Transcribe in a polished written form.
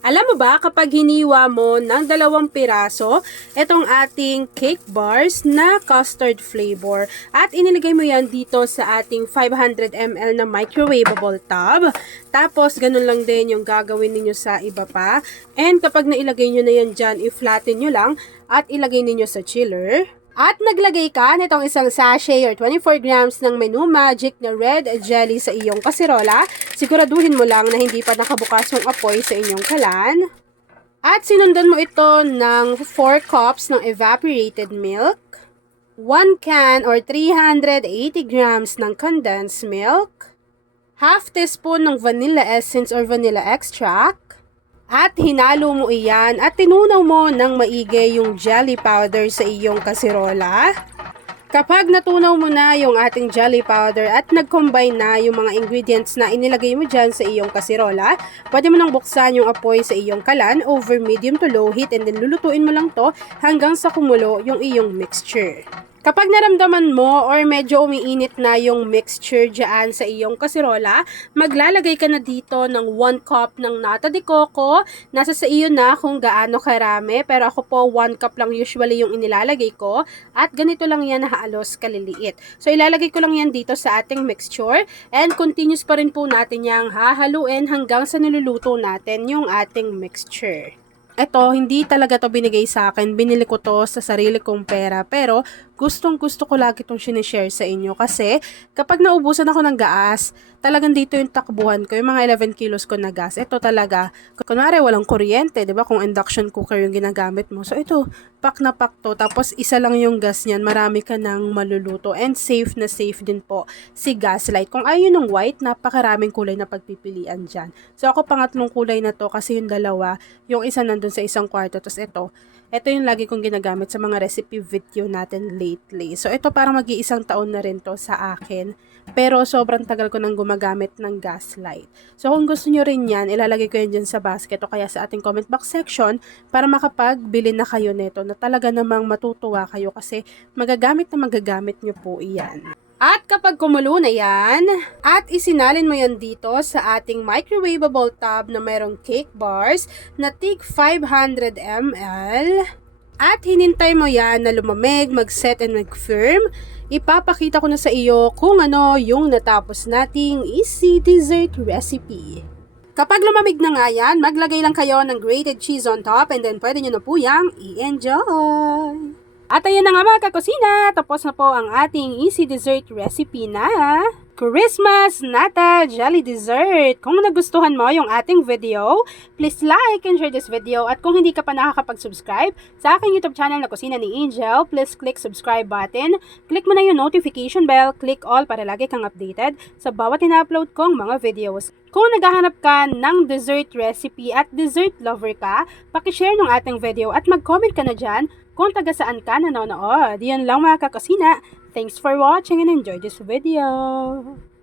Alam mo ba, kapag hiniwa mo ng 2 piraso, itong ating cake bars na custard flavor, at inilagay mo yan dito sa ating 500 ml na microwavable tub, tapos ganun lang din yung gagawin ninyo sa iba pa, and kapag nailagay nyo na yan dyan, i-flatten nyo lang, at ilagay ninyo sa chiller. At naglagay ka nitong isang sachet or 24 grams ng Menu Magic na red jelly sa iyong kaserola. Siguraduhin mo lang na hindi pa nakabukas yung apoy sa inyong kalan. At sinundan mo ito ng 4 cups ng evaporated milk, 1 can or 380 grams ng condensed milk, half teaspoon ng vanilla essence or vanilla extract, at hinalo mo iyan at tinunaw mo ng maigi yung jelly powder sa iyong kaserola. Kapag natunaw mo na yung ating jelly powder at nag-combine na yung mga ingredients na inilagay mo dyan sa iyong kaserola, pwede mo nang buksan yung apoy sa iyong kalan over medium to low heat and then lulutuin mo lang to hanggang sa kumulo yung iyong mixture. Kapag naramdaman mo or medyo umiinit na yung mixture dyan sa iyong kaserola, maglalagay ka na dito ng 1 cup ng nata de coco. Nasa sa iyo na kung gaano karami, pero ako po 1 cup lang usually yung inilalagay ko. At ganito lang yan halos kaliliit. So ilalagay ko lang yan dito sa ating mixture and continuous pa rin po natin yang hahaluin hanggang sa niluluto natin yung ating mixture. Ito, hindi talaga to binigay sa akin. Binili ko to sa sarili kong pera. Pero, gustong-gusto ko lagi itong sinishare sa inyo. Kasi, kapag naubusan ako ng gas, talagang dito yung takbuhan ko. Yung mga 11 kilos ko na gas. Ito talaga. Kunwari, walang kuryente. Diba? Kung induction cooker yung ginagamit mo. So, ito, pack na pack to. Tapos, isa lang yung gas niyan. Marami ka nang maluluto. And safe na safe din po si Gaslight. Kung ayaw ng white, napakaraming kulay na pagpipilian dyan. So, ako pangatlong kulay na to kasi yung dalawa, yung isa nandun sa isang kwarto. Tapos ito yung lagi kong ginagamit sa mga recipe video natin lately. So ito parang mag-iisang taon na rin to sa akin. Pero sobrang tagal ko nang gumagamit ng Gaslight. So kung gusto nyo rin yan, ilalagay ko yan dyan sa basket o kaya sa ating comment box section para makapagbili na kayo nito na talaga namang matutuwa kayo kasi magagamit nyo po iyan. At kapag kumulo na yan, at isinalin mo yan dito sa ating microwavable tub na mayroong cake bars na tig 500 ml, at hinintay mo yan na lumamig, mag-set and mag-firm, ipapakita ko na sa iyo kung ano yung natapos nating easy dessert recipe. Kapag lumamig na nga yan, maglagay lang kayo ng grated cheese on top and then pwede nyo na po yang i-enjoy. At ayan na nga mga kakusina, tapos na po ang ating easy dessert recipe na Christmas Nata Jelly Dessert. Kung nagustuhan mo yung ating video, please like and share this video. At kung hindi ka pa nakakapag-subscribe sa aking YouTube channel na Kusina ni Angel, please click subscribe button. Click mo na yung notification bell, click all para lagi kang updated sa bawat ina-upload kong mga videos. Kung naghahanap ka ng dessert recipe at dessert lover ka, pakishare ng ating video at mag-comment ka na dyan kung taga saan ka nanonood. Yan lang mga kakusina. Thanks for watching and enjoy this video.